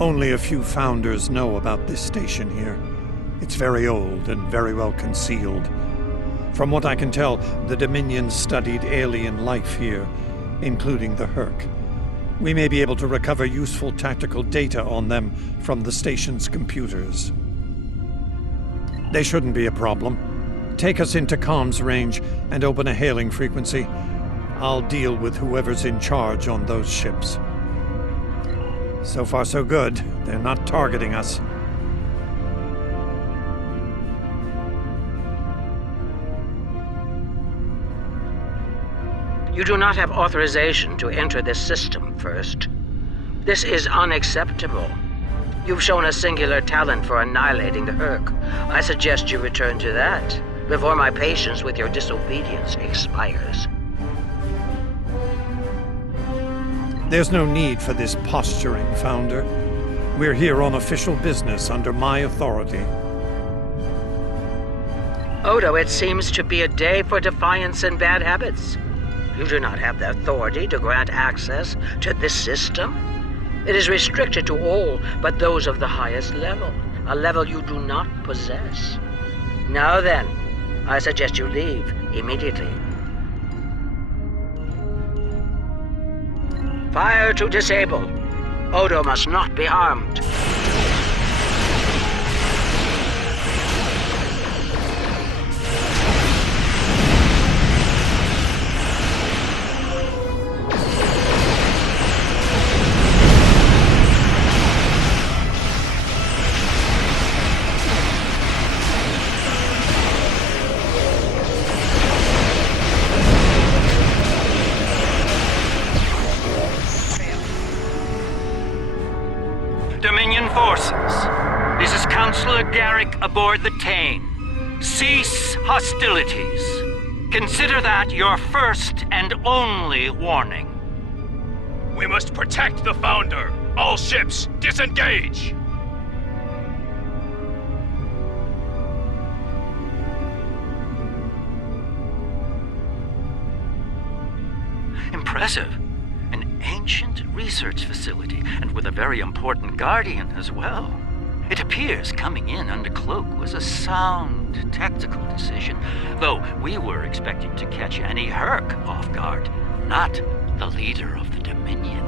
Only a few founders know about this station here. It's very old and very well concealed. From what I can tell, the Dominion studied alien life here, including the Herc. We may be able to recover useful tactical data on them from the station's computers. They shouldn't be a problem. Take us into comms range and open a hailing frequency. I'll deal with whoever's in charge on those ships. So far so good. They're not targeting us. You do not have authorization to enter this system first. This is unacceptable. You've shown a singular talent for annihilating the Herc. I suggest you return to that before my patience with your disobedience expires. There's no need for this posturing, Founder. We're here on official business under my authority. Odo, it seems to be a day for defiance and bad habits. You do not have the authority to grant access to this system. It is restricted to all but those of the highest level, a level you do not possess. Now then, I suggest you leave immediately. Fire to disable. Odo must not be harmed. Dominion forces, this is Counselor Garrick aboard the Tane. Cease hostilities. Consider that your first and only warning. We must protect the Founder. All ships, disengage! Impressive. An ancient research facility, and with a very important guardian as well. It appears coming in under cloak was a sound tactical decision, though we were expecting to catch any Herc off guard, not the leader of the Dominion.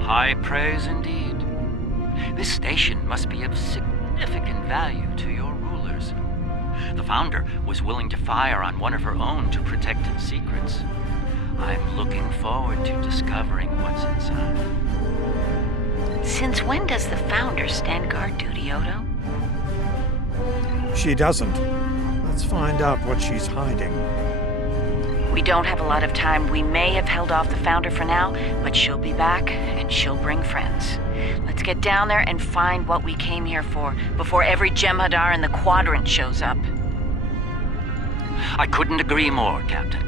High praise indeed. This station must be of significant value to your rulers. The Founder was willing to fire on one of her own to protect its secrets. I'm looking forward to discovering what's inside. Since when does the Founder stand guard duty, Odo? She doesn't. Let's find out what she's hiding. We don't have a lot of time. We may have held off the Founder for now, but she'll be back, and she'll bring friends. Let's get down there and find what we came here for, before every Jem'Hadar in the Quadrant shows up. I couldn't agree more, Captain.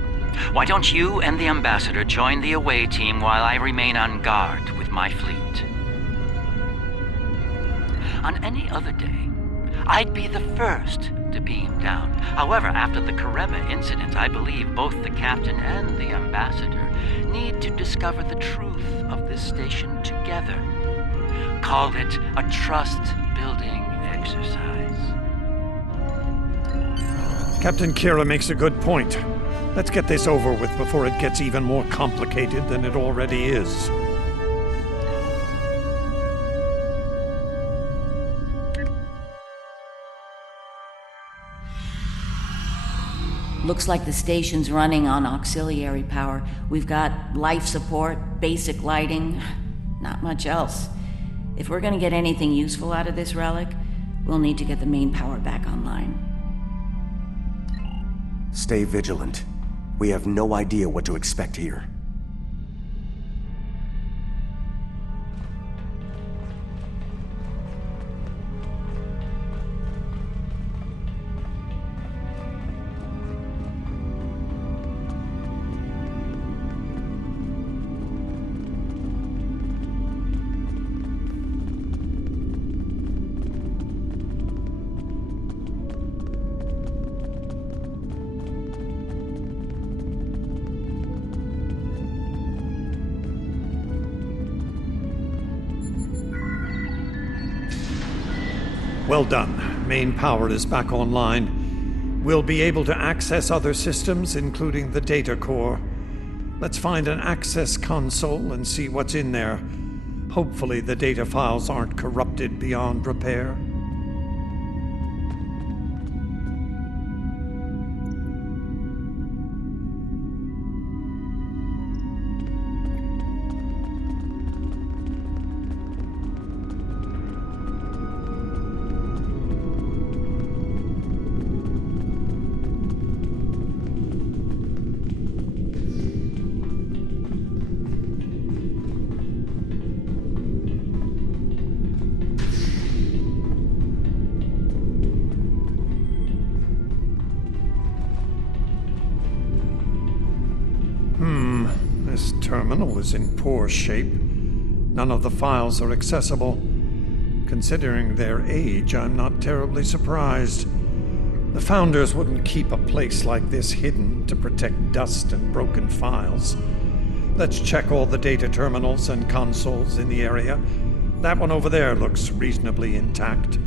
Why don't you and the Ambassador join the away team while I remain on guard with my fleet? On any other day, I'd be the first to beam down. However, after the Karema incident, I believe both the Captain and the Ambassador need to discover the truth of this station together. Call it a trust-building exercise. Captain Kira makes a good point. Let's get this over with before it gets even more complicated than it already is. Looks like the station's running on auxiliary power. We've got life support, basic lighting, not much else. If we're gonna get anything useful out of this relic, we'll need to get the main power back online. Stay vigilant. We have no idea what to expect here. Well done. Main power is back online. We'll be able to access other systems, including the data core. Let's find an access console and see what's in there. Hopefully the data files aren't corrupted beyond repair. This terminal is in poor shape. None of the files are accessible. Considering their age, I'm not terribly surprised. The Founders wouldn't keep a place like this hidden to protect dust and broken files. Let's check all the data terminals and consoles in the area. That one over there looks reasonably intact.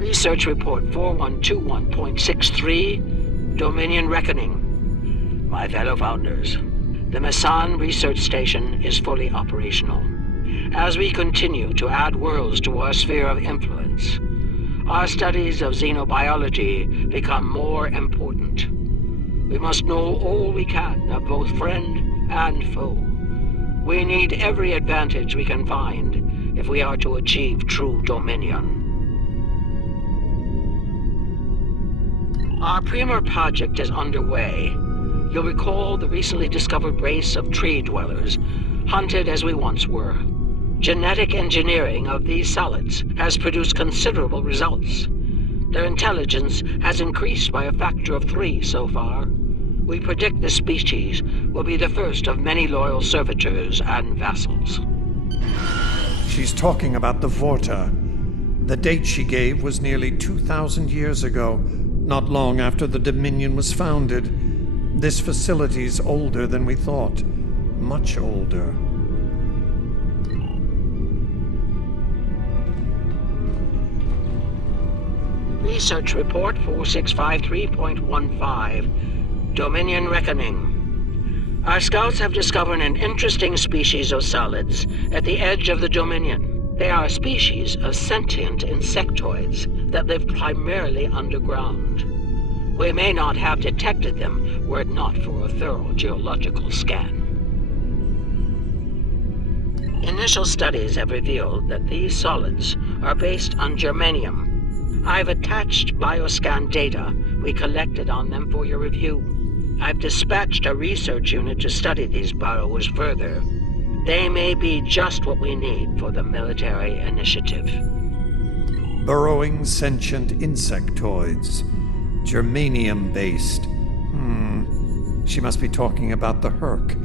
Research Report 4121.63, Dominion Reckoning. My fellow Founders, the Mesan Research Station is fully operational. As we continue to add worlds to our sphere of influence, our studies of xenobiology become more important. We must know all we can of both friend and foe. We need every advantage we can find if we are to achieve true dominion. Our Premier project is underway. You'll recall the recently discovered race of tree dwellers, hunted as we once were. Genetic engineering of these solids has produced considerable results. Their intelligence has increased by a factor of 3 so far. We predict this species will be the first of many loyal servitors and vassals. She's talking about the Vorta. The date she gave was nearly 2,000 years ago, not long after the Dominion was founded. This facility's older than we thought. Much older. Research Report 4653.15, Dominion Reckoning. Our scouts have discovered an interesting species of solids at the edge of the Dominion. They are a species of sentient insectoids that live primarily underground. We may not have detected them were it not for a thorough geological scan. Initial studies have revealed that these solids are based on germanium. I've attached bioscan data we collected on them for your review. I've dispatched a research unit to study these burrows further. They may be just what we need for the military initiative. Burrowing sentient insectoids. Germanium-based. She must be talking about the Herc.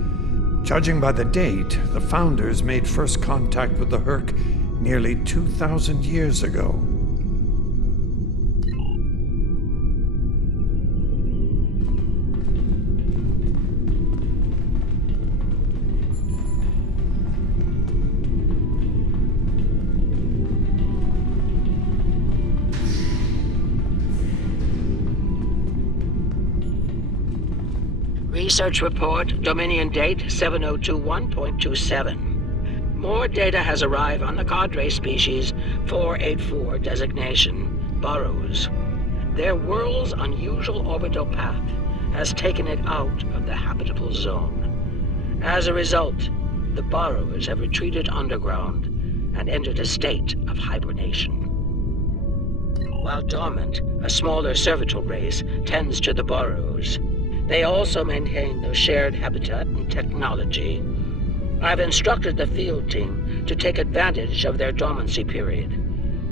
Judging by the date, the Founders made first contact with the Herc nearly 2,000 years ago. Research Report, Dominion Date 7021.27. More data has arrived on the cadre species 484 designation, burrows. Their world's unusual orbital path has taken it out of the habitable zone. As a result, the burrows have retreated underground and entered a state of hibernation. While dormant, a smaller servitor race tends to the burrows. They also maintain their shared habitat and technology. I've instructed the field team to take advantage of their dormancy period,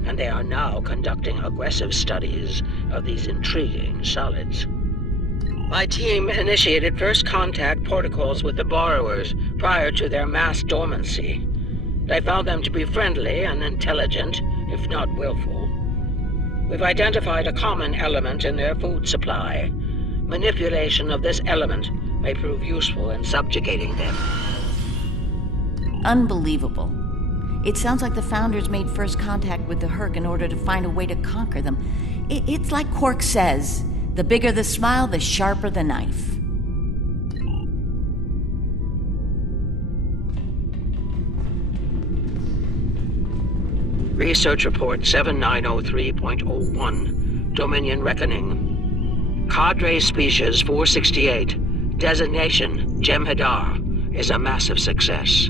and they are now conducting aggressive studies of these intriguing solids. My team initiated first contact protocols with the borrowers prior to their mass dormancy. They found them to be friendly and intelligent, if not willful. We've identified a common element in their food supply. Manipulation of this element may prove useful in subjugating them. Unbelievable. It sounds like the Founders made first contact with the Herc in order to find a way to conquer them. It's like Quark says, the bigger the smile, the sharper the knife. Research Report 7903.01, Dominion Reckoning. Cadre Species 468, designation Jem'Hadar, is a massive success.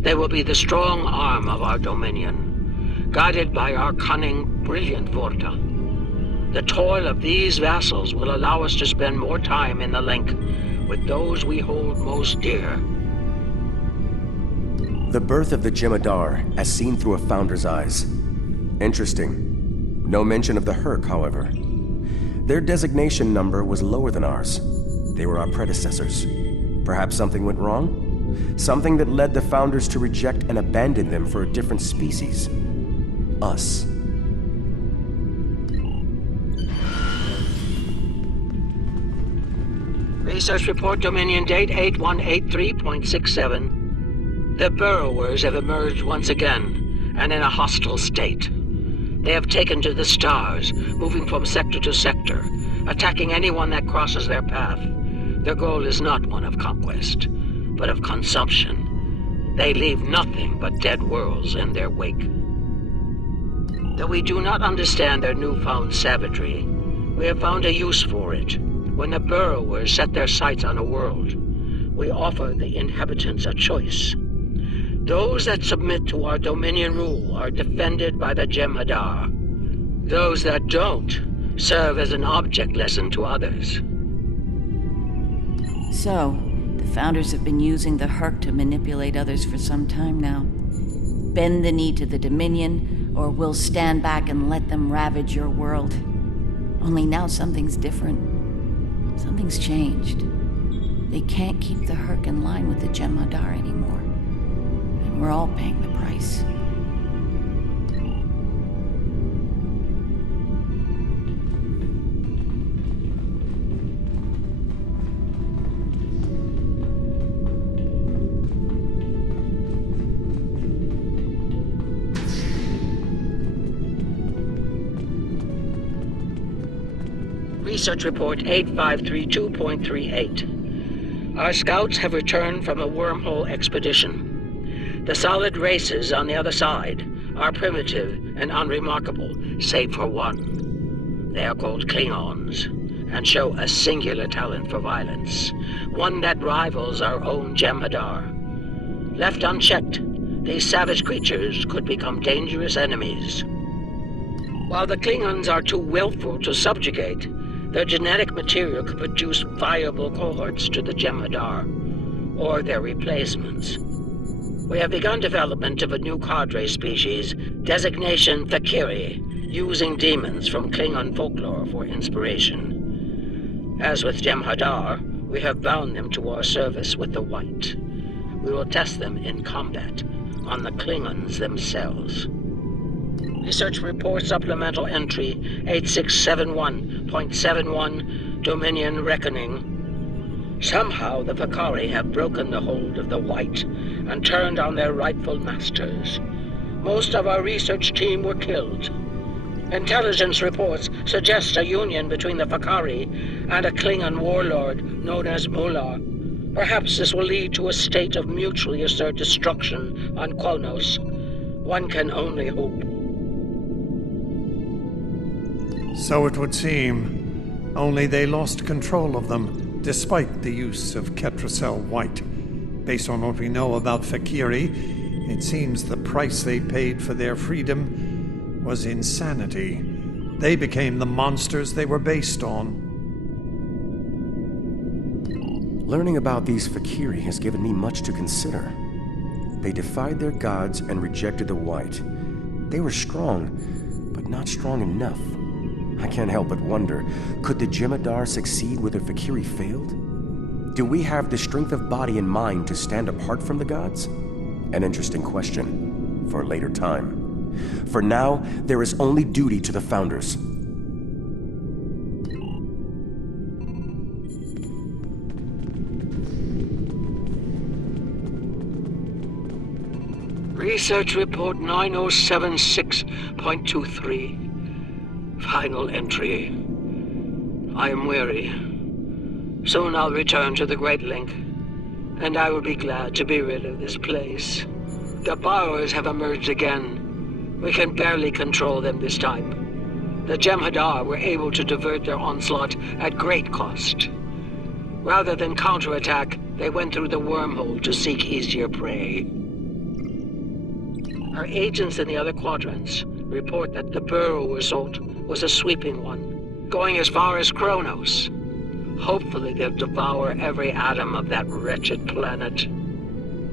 They will be the strong arm of our Dominion, guided by our cunning, brilliant Vorta. The toil of these vassals will allow us to spend more time in the link with those we hold most dear. The birth of the Jem'Hadar, as seen through a Founder's eyes. Interesting. No mention of the Herc, however. Their designation number was lower than ours. They were our predecessors. Perhaps something went wrong? Something that led the Founders to reject and abandon them for a different species. Us. Research Report Dominion Date 8183.67. The Burrowers have emerged once again, and in a hostile state. They have taken to the stars, moving from sector to sector, attacking anyone that crosses their path. Their goal is not one of conquest, but of consumption. They leave nothing but dead worlds in their wake. Though we do not understand their newfound savagery, we have found a use for it. When the Burrowers set their sights on a world, we offer the inhabitants a choice. Those that submit to our Dominion rule are defended by the Jem'Hadar. Those that don't serve as an object lesson to others. So, the Founders have been using the Herc to manipulate others for some time now. Bend the knee to the Dominion, or we'll stand back and let them ravage your world. Only now something's different. Something's changed. They can't keep the Herc in line with the Jem'Hadar anymore. And we're all paying the price. Research Report 8532.38. Our scouts have returned from a wormhole expedition. The solid races on the other side are primitive and unremarkable, save for one. They are called Klingons, and show a singular talent for violence, one that rivals our own Jem'Hadar. Left unchecked, these savage creatures could become dangerous enemies. While the Klingons are too willful to subjugate, their genetic material could produce viable cohorts to the Jem'Hadar, or their replacements. We have begun development of a new cadre species, designation Fek'ihir, using demons from Klingon folklore for inspiration. As with Jem'Hadar, we have bound them to our service with the White. We will test them in combat on the Klingons themselves. Research Report Supplemental Entry 8671.71, Dominion Reckoning. Somehow the Fek'ihir have broken the hold of the White and turned on their rightful masters. Most of our research team were killed. Intelligence reports suggest a union between the Fek'ihir and a Klingon warlord known as Mullah. Perhaps this will lead to a state of mutually assured destruction on Kronos. One can only hope. So it would seem. Only they lost control of them, despite the use of Ketracel White. Based on what we know about Fek'ihir, it seems the price they paid for their freedom was insanity. They became the monsters they were based on. Learning about these Fek'ihir has given me much to consider. They defied their gods and rejected the White. They were strong, but not strong enough. I can't help but wonder, could the Jem'Hadar succeed where the Fek'ihir failed? Do we have the strength of body and mind to stand apart from the gods? An interesting question for a later time. For now, there is only duty to the Founders. Research Report 9076.23. Final entry. I am weary. Soon I'll return to the Great Link, and I will be glad to be rid of this place. The borrowers have emerged again. We can barely control them this time. The Jem'Hadar were able to divert their onslaught at great cost. Rather than counterattack, they went through the wormhole to seek easier prey. Our agents in the other quadrants report that the burrow assault was a sweeping one, going as far as Kronos. Hopefully they'll devour every atom of that wretched planet.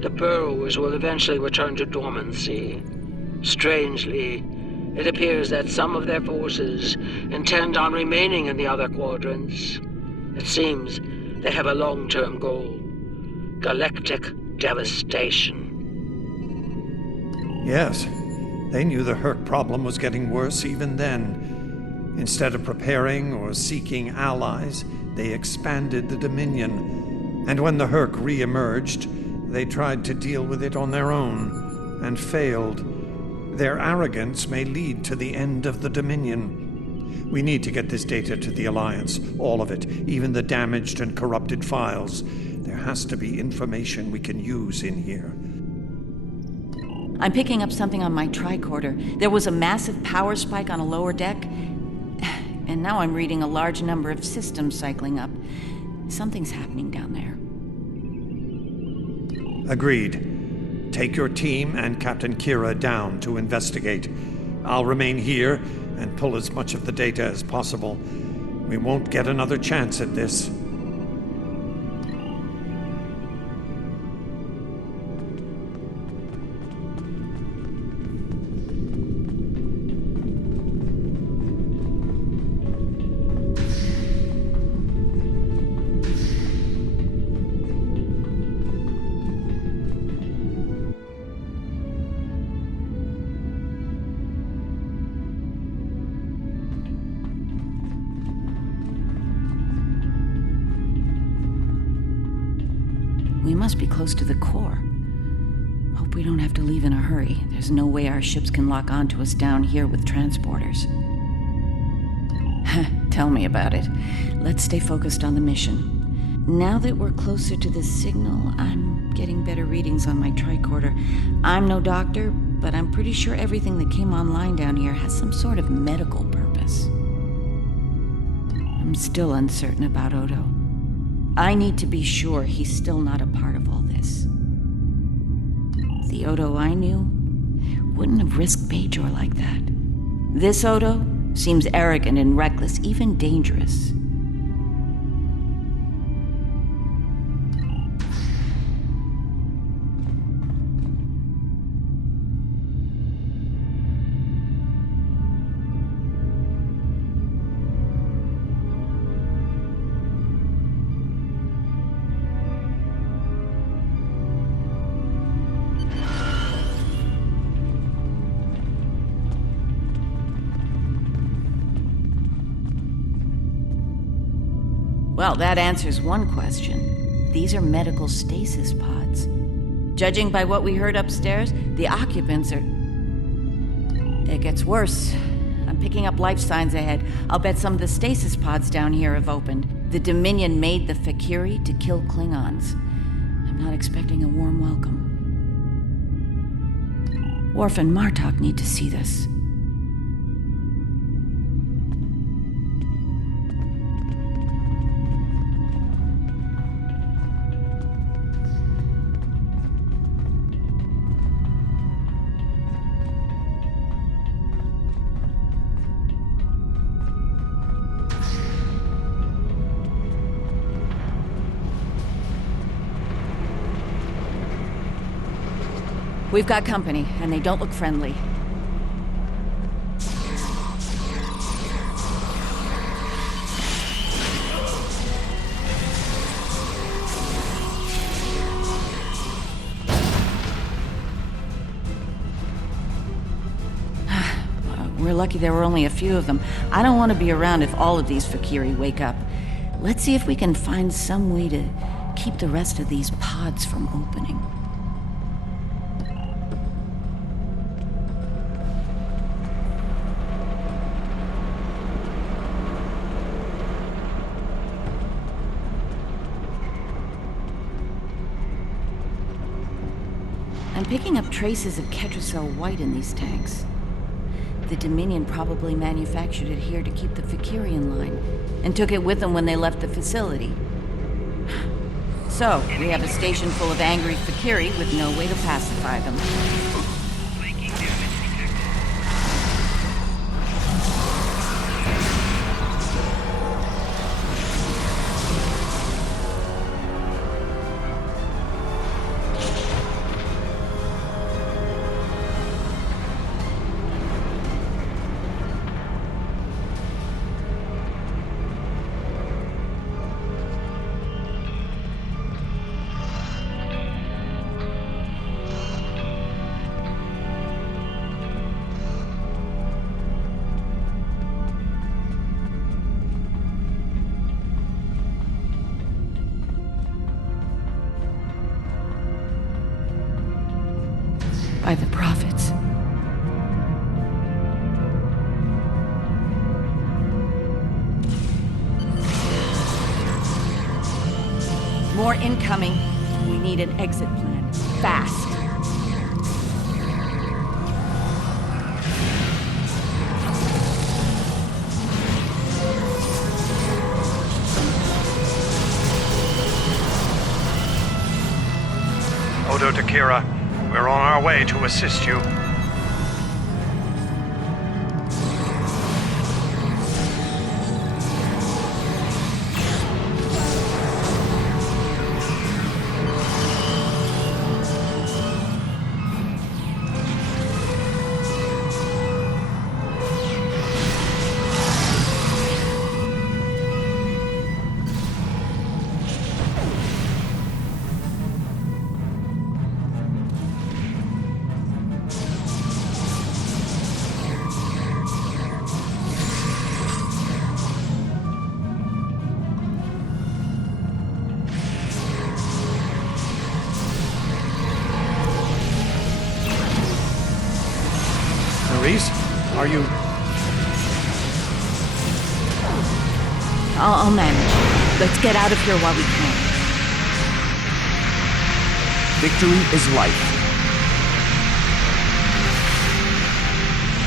The burrowers will eventually return to dormancy. Strangely, it appears that some of their forces intend on remaining in the other quadrants. It seems they have a long-term goal: galactic devastation. Yes, they knew the Herc problem was getting worse even then. Instead of preparing or seeking allies, they expanded the Dominion. And when the Herc re-emerged, they tried to deal with it on their own, and failed. Their arrogance may lead to the end of the Dominion. We need to get this data to the Alliance, all of it, even the damaged and corrupted files. There has to be information we can use in here. I'm picking up something on my tricorder. There was a massive power spike on a lower deck, and now I'm reading a large number of systems cycling up. Something's happening down there. Agreed. Take your team and Captain Kira down to investigate. I'll remain here and pull as much of the data as possible. We won't get another chance at this. We must be close to the core. Hope we don't have to leave in a hurry. There's no way our ships can lock onto us down here with transporters. Tell me about it. Let's stay focused on the mission. Now that we're closer to the signal, I'm getting better readings on my tricorder. I'm no doctor, but I'm pretty sure everything that came online down here has some sort of medical purpose. I'm still uncertain about Odo. I need to be sure he's still not a part of all this. The Odo I knew wouldn't have risked Bajor like that. This Odo seems arrogant and reckless, even dangerous. Well, that answers one question. These are medical stasis pods. Judging by what we heard upstairs, the occupants are... It gets worse. I'm picking up life signs ahead. I'll bet some of the stasis pods down here have opened. The Dominion made the Fek'ihir to kill Klingons. I'm not expecting a warm welcome. Worf and Martok need to see this. We've got company, and they don't look friendly. We're lucky there were only a few of them. I don't want to be around if all of these Fek'ihir wake up. Let's see if we can find some way to keep the rest of these pods from opening. I'm picking up traces of Ketracel white in these tanks. The Dominion probably manufactured it here to keep the Fek'ihir in line, and took it with them when they left the facility. So, we have a station full of angry Fek'ihir with no way to pacify them. By the prophets. More incoming. We need an exit plan. Fast. Odo to Kira. We're on our way to assist you. Are you... I'll manage. Let's get out of here while we can. Victory is life.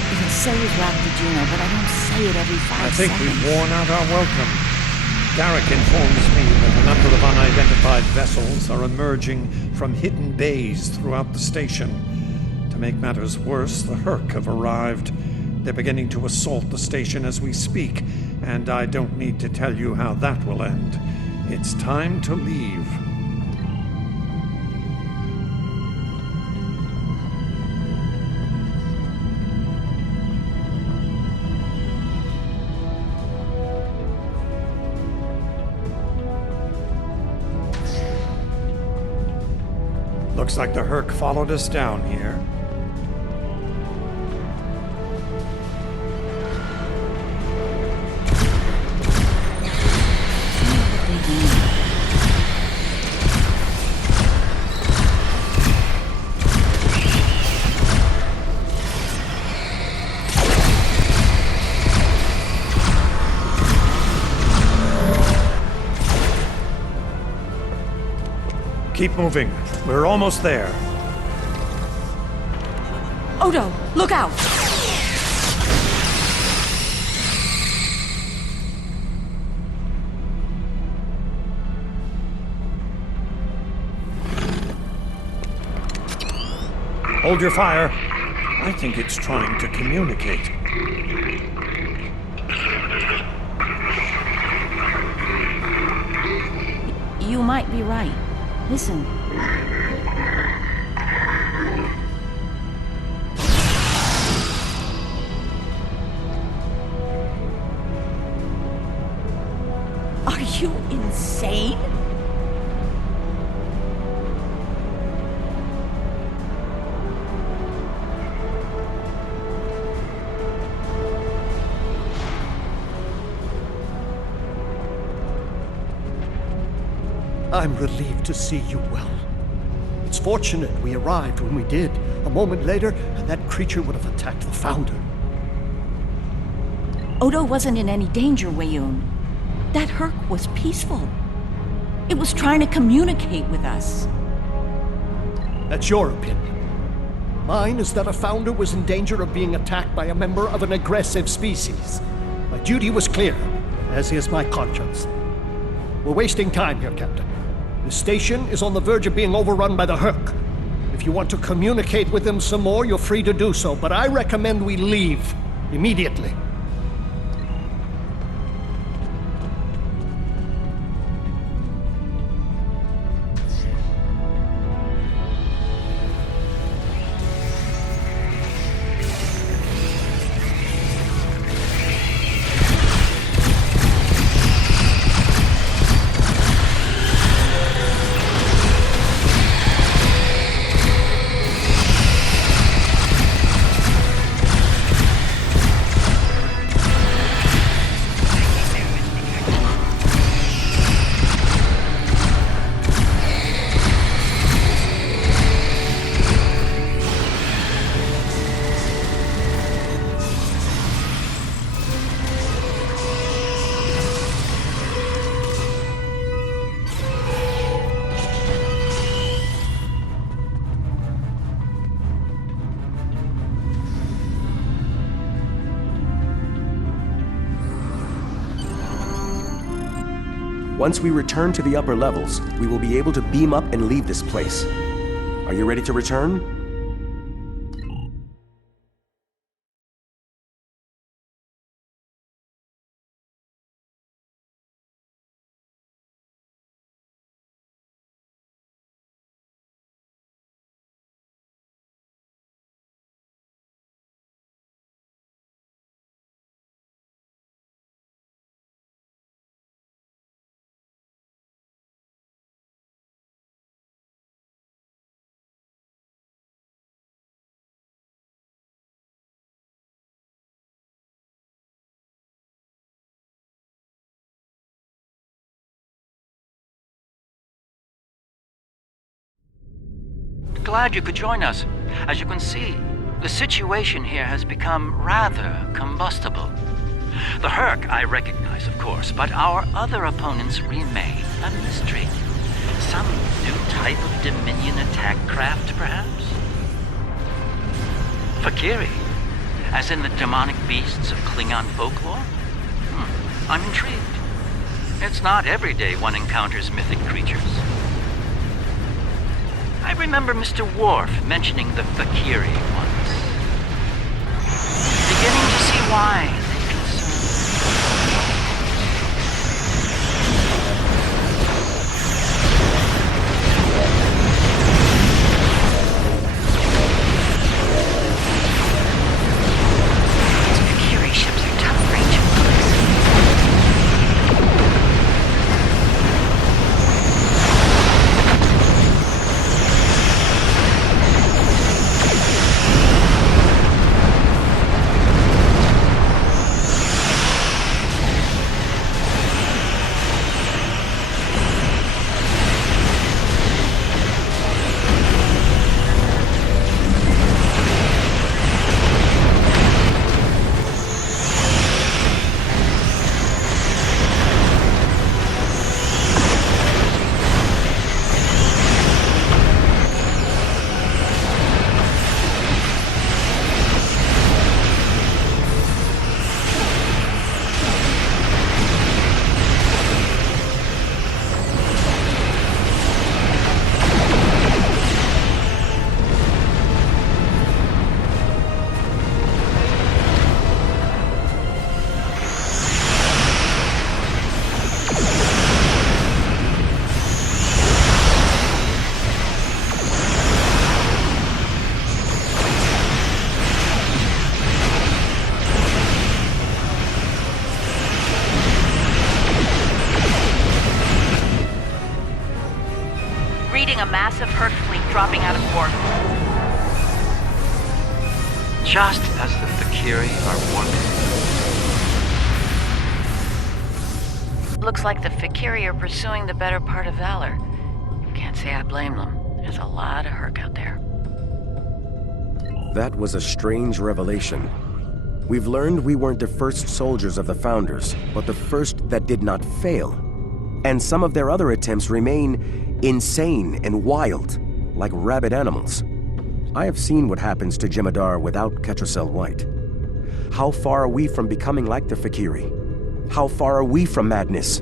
It'll say it wrapped the Juno, but I don't say it every 5 I think seconds. we've worn out our welcome. Garrick informs me that a number of unidentified vessels are emerging from hidden bays throughout the station. To make matters worse, the Herc have arrived. They're beginning to assault the station as we speak, and I don't need to tell you how that will end. It's time to leave. Looks like the Herc followed us down here. Keep moving. We're almost there. Odo, look out! Hold your fire. I think it's trying to communicate. You might be right. Listen. Are you insane? I'm relieved to see you well. It's fortunate we arrived when we did. A moment later, and that creature would have attacked the Founder. Odo wasn't in any danger, Weyoun. That Herc was peaceful. It was trying to communicate with us. That's your opinion. Mine is that a Founder was in danger of being attacked by a member of an aggressive species. My duty was clear, as is my conscience. We're wasting time here, Captain. The station is on the verge of being overrun by the Herc. If you want to communicate with them some more, you're free to do so, but I recommend we leave immediately. Once we return to the upper levels, we will be able to beam up and leave this place. Are you ready to return? Glad you could join us. As you can see, the situation here has become rather combustible. The Herc I recognize, of course, but our other opponents remain a mystery. Some new type of Dominion attack craft, perhaps? Fek'ihir, as in the demonic beasts of Klingon folklore? I'm intrigued. It's not every day one encounters mythic creatures. I remember Mr. Worf mentioning the Fek'ihir once. Beginning to see why they concern. These Fek'ihir ships are tough for ancient books. A massive Herc fleet dropping out of Borg. Just as the Fek'ihir are warning. Looks like the Fek'ihir are pursuing the better part of valor. Can't say I blame them. There's a lot of Herc out there. That was a strange revelation. We've learned we weren't the first soldiers of the Founders, but the first that did not fail. And some of their other attempts remain insane and wild, like rabid animals. I have seen what happens to Jem'Hadar without Ketracel White. How far are we from becoming like the Fek'ihir? How far are we from madness?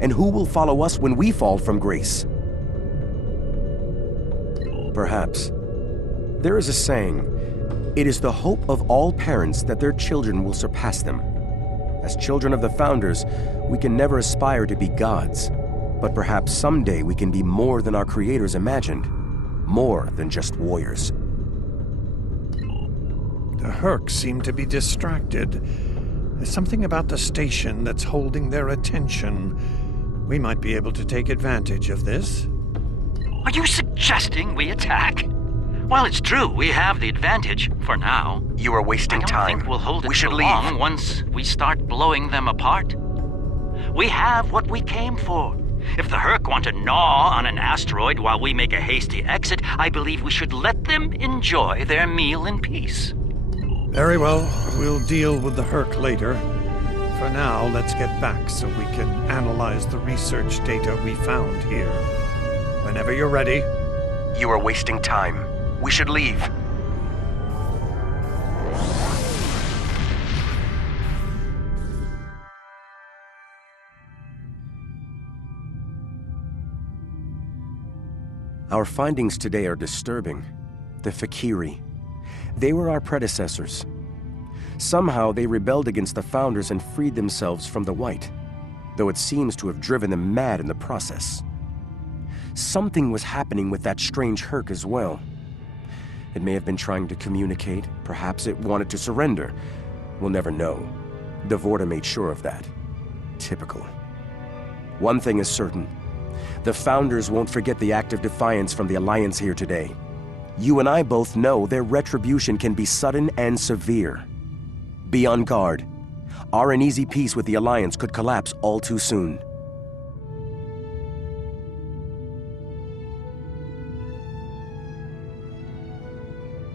And who will follow us when we fall from grace? Perhaps. There is a saying, it is the hope of all parents that their children will surpass them. As children of the Founders, we can never aspire to be gods, but perhaps someday we can be more than our creators imagined, more than just warriors. The Herc seem to be distracted. There's something about the station that's holding their attention. We might be able to take advantage of this. Are you suggesting we attack? Well, it's true, we have the advantage, for now. You are wasting time. I don't think we'll hold it We should for leave. long once we start blowing them apart. We have what we came for. If the Herc want to gnaw on an asteroid while we make a hasty exit, I believe we should let them enjoy their meal in peace. Very well, we'll deal with the Herc later. For now, let's get back so we can analyze the research data we found here. Whenever you're ready. You are wasting time. We should leave. Our findings today are disturbing. The Fek'ihir. They were our predecessors. Somehow they rebelled against the Founders and freed themselves from the White, though it seems to have driven them mad in the process. Something was happening with that strange Herc as well. It may have been trying to communicate, perhaps it wanted to surrender. We'll never know. Devorta made sure of that. Typical. One thing is certain. The Founders won't forget the act of defiance from the Alliance here today. You and I both know their retribution can be sudden and severe. Be on guard. Our uneasy peace with the Alliance could collapse all too soon.